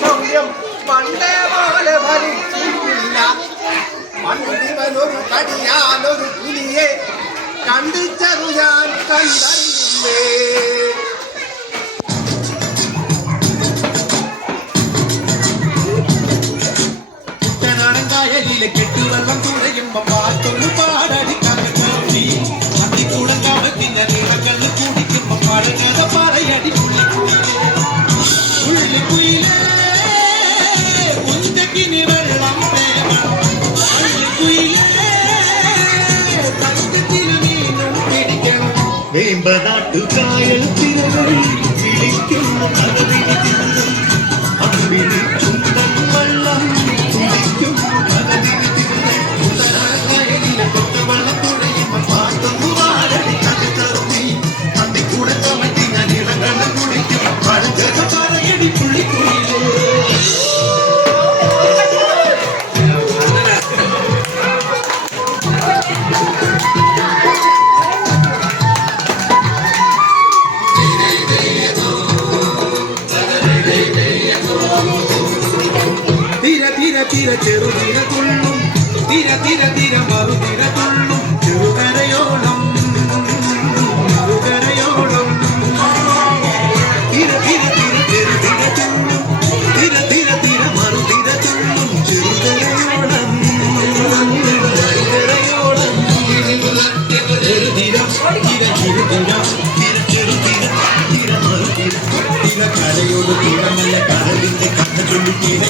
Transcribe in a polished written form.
ശൗര്യം പണ്ടേ പോലെ ഫലിച്ചില്ല. പണ്ടിവനൊരു കടിയാലൊരു പുലിയെ കണ്ടിച്ചതു ഞാൻ കണ്ടറിയില്ലേ. കുട്ടനാടൻ കായലിലെ കെട്ടുവെള്ളം തുഴയുമ്പോ പാട്ടൊരു പാടടിക്കാൻ അതിക്കൂടം കവക്കിന്റെ നിറങ്ങൾ കുടിക്കുമ്പോ പാടുകഥ പറയടി പുള്ളിക്കുയിലേ കുഞ്ചക്കിനി വെള്ളം പ്രേമ പുള്ളിക്കുയിലേ തങ്കത്തിനു മീനും പിടിക്കണം. വേമ്പനാട്ടുകായൽ തിരകൾ വിളിക്കുന്ന കഥവിധി അമ്പിളി ചുണ്ടൻ വെള്ളം കുടിക്കും കഥവിധി കായലിലെ കൊത്തവെള്ളം തുഴയുമ്പോ പാട്ടൊന്നു വാരടി കഥി അന്തിക്കൂടെ കമറ്റി ഞാൻ ഇറങ്ങണ കുടിക്കും പഴകഥ പറയടി പുള്ളിക്കുയിലേ. തിര ചെറുതിര തുള്ളും തിര തിര തിര മറുതിര തുള്ളും ചെറുകരയോളം മറുകരയോളം തിര തിര തിര ചെറുതിര തുള്ളും തിര തിര തിര മറുതിര തുള്ളും ചെറുകരയോളം മറുകരയോളം ചെറുതിര തിര ചെറുതിര തിര ചെറുതിര തിര മറുതിര തിര കരയോട് തിരമല്ല കടലിന്റെ കഥ ചൊല്ലി തിര